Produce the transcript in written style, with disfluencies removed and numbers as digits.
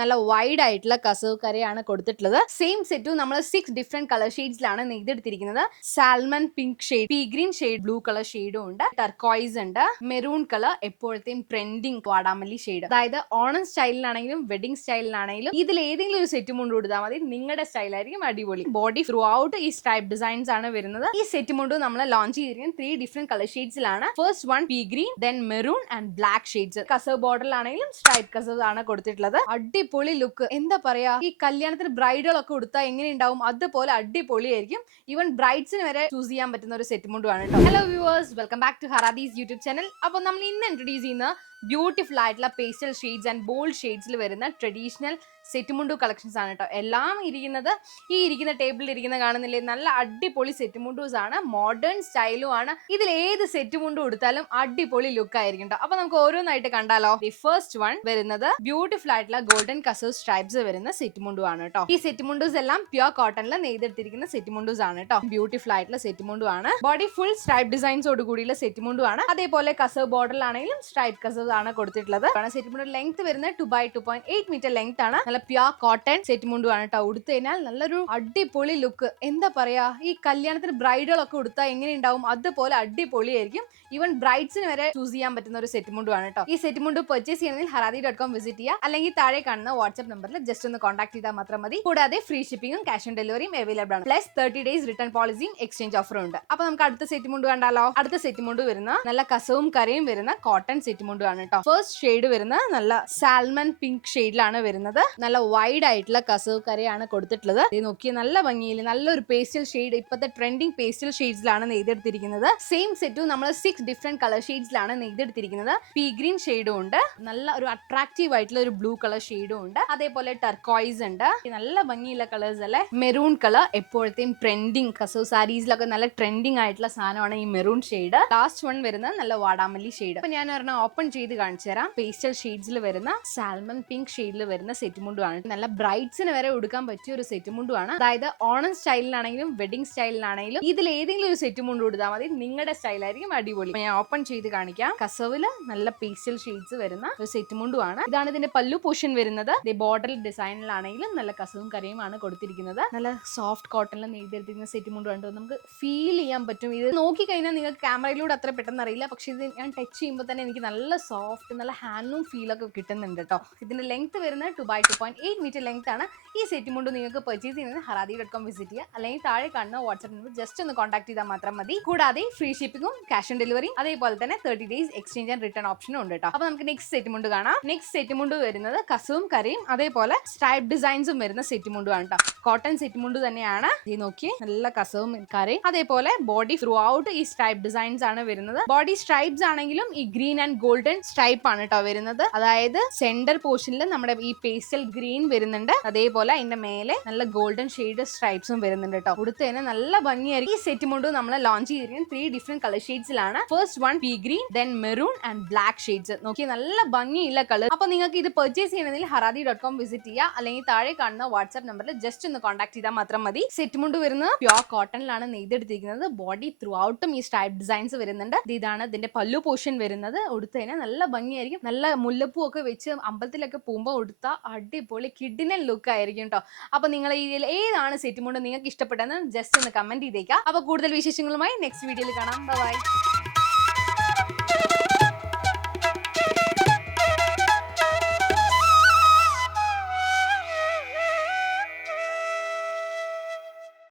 നല്ല വൈഡ് ആയിട്ടുള്ള കസവ് കരയാണ് കൊടുത്തിട്ടുള്ളത്. സെയിം സെറ്റും നമ്മൾ 6 ഡിഫറെന്റ് കളർ ഷെയ്ഡ്സിലാണ് നെയ്തെടുത്തിരിക്കുന്നത്. Salmon pink shade, pea green shade, blue colour ഷെയ്ഡും ഉണ്ട്, ടർക്കോയിസ് ഉണ്ട്, മെറൂൺ കളർ എപ്പോഴത്തെയും ട്രെൻഡിങ് വാടാമല്ലി ഷെയ്ഡ്. അതായത് ഓണം സ്റ്റൈലിനാണെങ്കിലും വെഡിങ് സ്റ്റൈലിനാണെങ്കിലും ഇതിൽ ഏതെങ്കിലും ഒരു സെറ്റ് മുണ്ട് കൊടുത്താൽ മതി, നിങ്ങളുടെ സ്റ്റൈലായിരിക്കും അടിപൊളി. ബോഡി ത്രൂ ഔട്ട് ഈ സ്ട്രൈപ്പ് ഡിസൈൻസ് ആണ് വരുന്നത്. ഈ സെറ്റ് മുണ്ട് നമ്മൾ ലോഞ്ച് ചെയ്തിരിക്കുന്നത് 3 ഡിഫറെന്റ് കളർ ഷെയ്ഡ്സിലാണ്. First one pea green, then maroon and black shades. കസവ് ബോർഡറിലാണെങ്കിലും സ്ട്രൈപ്പ് കസവ് ആണ് കൊടുത്തിട്ടുള്ളത്. അടിപൊളി ലുക്ക്. എന്താ പറയാ, ഈ കല്യാണത്തിന് ബ്രൈഡുകളൊക്കെ കൊടുത്താൽ എങ്ങനെ ഉണ്ടാവും അതുപോലെ അടിപൊളിയായിരിക്കും. ഈവൻ ബ്രൈഡ്സിന് വരെ ചൂസ് ചെയ്യാൻ പറ്റുന്ന ഒരു സെറ്റ് മുണ്ടുമാണ് കേട്ടോ. Hello viewers, welcome back to ഹറാദീസ് യൂട്യൂബ് ചാനൽ. അപ്പോൾ നമ്മൾ ഇന്ന് ഇൻട്രൊഡ്യൂസ് ചെയ്യുന്ന ബ്യൂട്ടിഫുൾ ആയിട്ടുള്ള പേസ്റ്റൽ ഷെയ്ഡ്സ് ആൻഡ് ബോൾഡ് ഷെയ്ഡ്സിൽ വരുന്ന ട്രഡീഷണൽ സെറ്റ് മുണ്ടു കളക്ഷൻസ് ആണ് കേട്ടോ. എല്ലാം ഇരിക്കുന്നത് ഈ ഇരിക്കുന്ന ടേബിളിൽ ഇരിക്കുന്ന കാണുന്നില്ലേ, നല്ല അടിപൊളി സെറ്റ് മുണ്ടൂസ് ആണ്. മോഡേൺ സ്റ്റൈലും ആണ്. ഇതിൽ ഏത് സെറ്റ് മുണ്ടും കൊടുത്താലും അടിപൊളി ലുക്ക് ആയിരിക്കും കേട്ടോ. അപ്പൊ നമുക്ക് ഓരോന്നായിട്ട് കണ്ടാലോ. ദി ഫസ്റ്റ് വൺ വരുന്നത് ബ്യൂട്ടിഫുൾ ആയിട്ടുള്ള ഗോൾഡൻ കസവ് സ്ട്രൈപ്സ് വരുന്ന സെറ്റ് മുണ്ടു ആണ് കേട്ടോ. ഈ സെറ്റ് മുണ്ടൂസ് എല്ലാം പ്യുർ കോട്ടണിൽ നെയ്തെടുത്തിരിക്കുന്ന സെറ്റ് മുണ്ടൂസ് ആണ് കേട്ടോ. ബ്യൂട്ടിഫുൾ ആയിട്ടുള്ള സെറ്റ് മുണ്ടു ആണ്. ബോഡി ഫുൾ സ്ട്രൈപ്പ് ഡിസൈൻസോട് കൂടിയുള്ള സെറ്റ് മുണ്ടു ആണ്. അതേപോലെ കസവ് ബോർഡറിലാണെങ്കിലും സ്ട്രൈപ്പ് കസവ് ആണ് കൊടുത്തിട്ടുള്ളത്. സെറ്റ് മുണ്ട് ലെങ്ത് വരുന്നത് 2x2.8 മീറ്റർ ലെങ്ത് ആണ്. നല്ല പ്യുർ കോട്ടൺ സെറ്റ് മുണ്ടു ആണ് കേട്ടോ. ഉടുത്തു കഴിഞ്ഞാൽ നല്ലൊരു അടിപൊളി ലുക്ക്. എന്താ പറയാ, ഈ കല്യാണത്തിന് ബ്രൈഡുകളൊക്കെ ഉടുത്താൽ എങ്ങനെ ഉണ്ടാവും അതുപോലെ അടിപൊളിയായിരിക്കും. ഈവൻ ബ്രൈഡ്സിന് വരെ ചൂസ് ചെയ്യാൻ പറ്റുന്ന ഒരു സെറ്റ് മുണ്ടു ആണ് കേട്ടോ. ഈ സെറ്റ് മുണ്ട് പർച്ചേസ് ചെയ്യണമെങ്കിൽ haraadi.com വിസിറ്റ് ചെയ്യുക, അല്ലെങ്കിൽ താഴെ കാണുന്ന വാട്സ്ആപ്പ് നമ്പറിൽ ജസ്റ്റ് ഒന്ന് കോൺടാക്ട് ചെയ്താൽ മാത്രം മതി. കൂടാതെ ഫ്രീ ഷിപ്പിംഗും ക്യാഷ് ഓൺ ഡെലിവറിയും അവൈലബിൾ ആണ്. പ്ലസ് 30 ഡേയ്സ് റിട്ടേൺ പോളിസിയും എക്സ്ചേഞ്ച് ഓഫറും ഉണ്ട്. അപ്പൊ നമുക്ക് അടുത്ത സെറ്റ് മുണ്ട് കണ്ടാലോ. അടുത്ത സെറ്റ് മുണ്ട് വരുന്ന നല്ല കസവും കരയും വരുന്ന കോട്ടൺ സെറ്റ് മുണ്ടു ആണ് കേട്ടോ. ഫസ്റ്റ് ഷെയ്ഡ് വരുന്ന നല്ല സാൽമൺ പിങ്ക് ഷെയ്ഡിലാണ് വരുന്നത്. നല്ല വൈഡ് ആയിട്ടുള്ള കസവ് കരയാണ് കൊടുത്തിട്ടുള്ളത്. ഇത് നോക്കിയ നല്ല ഭംഗിയിൽ നല്ലൊരു പേസ്റ്റൽ ഷെയ്ഡ്, ഇപ്പോഴത്തെ ട്രെൻഡിങ് പേസ്റ്റൽ ഷെയ്ഡ്സിലാണ് നെയ്തെടുത്തിരിക്കുന്നത്. സെയിം സെറ്റും നമ്മൾ 6 ഡിഫറെന്റ് കളർ ഷെയ്ഡ്സിലാണ് നെയ്തെടുത്തിരിക്കുന്നത്. പീ ഗ്രീൻ ഷെയ്ഡും ഉണ്ട്, നല്ല ഒരു അട്രാക്റ്റീവ് ആയിട്ടുള്ള ഒരു ബ്ലൂ കളർ ഷെയ്ഡും ഉണ്ട്, അതേപോലെ ടർക്കോയിസ് ഉണ്ട്. നല്ല ഭംഗിയുള്ള കളേഴ്സ് അല്ലേ. മെറൂൺ കളർ എപ്പോഴത്തെയും ട്രെൻഡിങ് കസവ് സാരീസിലൊക്കെ നല്ല ട്രെൻഡിങ് ആയിട്ടുള്ള സാധനമാണ് ഈ മെറൂൺ ഷെയ്ഡ്. ലാസ്റ്റ് വൺ വരുന്നത് നല്ല വാടാമല്ലി ഷെയ്ഡ്. അപ്പൊ ഞാൻ ഒരെണ്ണം ഓപ്പൺ ചെയ്ത് കാണിച്ചു തരാം. പേസ്റ്റൽ ഷെയ്ഡ്സിൽ വരുന്ന സാൽമൺ പിങ്ക് ഷെയ്ഡിൽ വരുന്ന സെറ്റ് മുണ്ടുമാണ്. നല്ല ബ്രൈഡ്സിന് വരെ ഉടുക്കാൻ പറ്റിയ ഒരു സെറ്റ് മുണ്ടുമാണ്. അതായത് ഓണം സ്റ്റൈലിനാണെങ്കിലും വെഡിങ് സ്റ്റൈലിനാണെങ്കിലും ഇതിൽ ഏതെങ്കിലും ഒരു സെറ്റ് മുണ്ട് കൊടുത്താൽ മതി, നിങ്ങളുടെ സ്റ്റൈലായിരിക്കും അടിപൊളി. ഞാൻ ഓപ്പൺ ചെയ്ത് കാണിക്കാം. കസവില് നല്ല പേസ്റ്റൽ ഷെയ്ഡ്സ് വരുന്ന ഒരു സെറ്റ് മുണ്ടുമാണ്. ഇതാണ് ഇതിന്റെ പല്ലു പോർഷൻ വരുന്നത്. ബോർഡർ ഡിസൈനിലാണെങ്കിലും നല്ല കസവും കരയും ആണ് കൊടുത്തിരിക്കുന്നത്. നല്ല സോഫ്റ്റ് കോട്ടണിൽ നെയ്തെടുത്തിരിക്കുന്ന സെറ്റ് മുണ്ടുണ്ട്. നമുക്ക് ഫീൽ ചെയ്യാൻ പറ്റും. ഇത് നോക്കി കഴിഞ്ഞാൽ നിങ്ങൾക്ക് ക്യാമറയിലൂടെ അത്ര പെട്ടെന്ന് അറിയില്ല, പക്ഷെ ഇത് ഞാൻ ടച്ച് ചെയ്യുമ്പോൾ തന്നെ എനിക്ക് നല്ല സോഫ്റ്റ്, നല്ല ഹാൻഡ്ലൂം ഫീലൊക്കെ കിട്ടുന്നുണ്ട് കേട്ടോ. ഇതിന്റെ ലെങ്ത് വരുന്നത് 2x2.8 മീറ്റർ ലെങ്ത് ആണ്. ഈ സെറ്റ് മുണ്ട് നിങ്ങൾക്ക് പർച്ചേസ് ചെയ്യുന്നത് haraadi.com വിസിറ്റ് ചെയ്യുക, അല്ലെങ്കിൽ താഴെ കാണുന്ന വാട്സ്ആപ്പ് നമ്പർ ജസ്റ്റ് ഒന്ന് കോൺടാക്ട് ചെയ്താൽ മാത്രം മതി. കൂടാതെ ഫ്രീ ഷിപ്പിംഗും ക്യാഷ് ഓൺ ഡെലിവറിയും അതേപോലെ തന്നെ 30 ഡേയ്സ് എക്സ്ചേഞ്ച് ആൻഡ് റിട്ടേൺ ഓപ്ഷനും ഉണ്ട് കേട്ടോ. അപ്പൊ നമുക്ക് നെക്സ്റ്റ് സെറ്റ് മുണ്ട് കാണാം. നെക്സ്റ്റ് സെറ്റ് മുണ്ട് വരുന്നത് കസവും കരയും അതേപോലെ സ്ട്രൈപ്പ് ഡിസൈൻസും വരുന്ന സെറ്റ് മുണ്ടുമാണ് കേട്ടോ. കോട്ടൺ സെറ്റ് മുണ്ട് തന്നെയാണ്. ഈ നോക്കി നല്ല കസവും കരയും അതേപോലെ ബോഡി ത്രൂ ഔട്ട് ഈ സ്ട്രൈപ്പ് ഡിസൈൻസ് ആണ് വരുന്നത്. ബോഡി സ്ട്രൈപ്സ് ആണെങ്കിലും ഈ ഗ്രീൻ ആൻഡ് ഗോൾഡൻ സ്ട്രൈപ്പ് ആണ് കേട്ടോ വരുന്നത്. അതായത് സെന്റർ പോർഷനിൽ നമ്മുടെ ഈ പേസ്റ്റൽ ഗ്രീൻ വരുന്നുണ്ട്, അതേപോലെ അതിന്റെ മേലെ നല്ല ഗോൾഡൻ ഷെയ്ഡ് സ്ട്രൈപ്സും വരുന്നുണ്ട് കേട്ടോ. ഉടുത്തതിന് നല്ല ഭംഗിയായിരിക്കും. ഈ സെറ്റ് മുണ്ട് നമ്മൾ ലോഞ്ച് ചെയ്തിരിക്കുന്നത് 3 ഡിഫറെന്റ് കളർ ഷെയ്ഡ്സിലാണ്. First one pea green, then maroon and black shades. നോക്കി നല്ല ഭംഗിയുള്ള കളർ. അപ്പൊ നിങ്ങൾക്ക് ഇത് പർച്ചേസ് ചെയ്യണമെങ്കിൽ haraadi.com വിസിറ്റ് ചെയ്യുക, അല്ലെങ്കിൽ താഴെ കാണുന്ന വാട്സ്ആപ്പ് നമ്പറിൽ ജസ്റ്റ് ഒന്ന് കോൺടാക്ട് ചെയ്താൽ മാത്രം മതി. സെറ്റ് മുണ്ട് വരുന്നത് പ്യുർ കോട്ടണിലാണ് നെയ്തെടുത്തിരിക്കുന്നത്. ബോഡി ത്രൂ ഔട്ടും ഈ സ്ട്രൈപ്പ് ഡിസൈൻസ് വരുന്നുണ്ട്. ഇതാണ് ഇതിന്റെ പല്ലു പോർഷൻ വരുന്നത്. ഉടുത്തതിന് നല്ല ഭംഗിയായിരിക്കും. നല്ല മുല്ലപ്പൂ ഒക്കെ വെച്ച് അമ്പലത്തിലൊക്കെ പോകുമ്പോൾ ഉടുത്ത അടിപൊളി കിഡിനൽ ലുക്ക് ആയിരിക്കും കേട്ടോ. അപ്പൊ നിങ്ങൾ ഇതിൽ ഏതാണ് സെറ്റ് മുണ്ട് നിങ്ങൾക്ക് ഇഷ്ടപ്പെട്ടതെന്ന് ജസ്റ്റ് ഒന്ന് കമന്റ് ചെയ്തേക്കാം. അപ്പൊ കൂടുതൽ വിശേഷങ്ങളുമായി നെക്സ്റ്റ് വീഡിയോയിൽ കാണാം. ബൈ.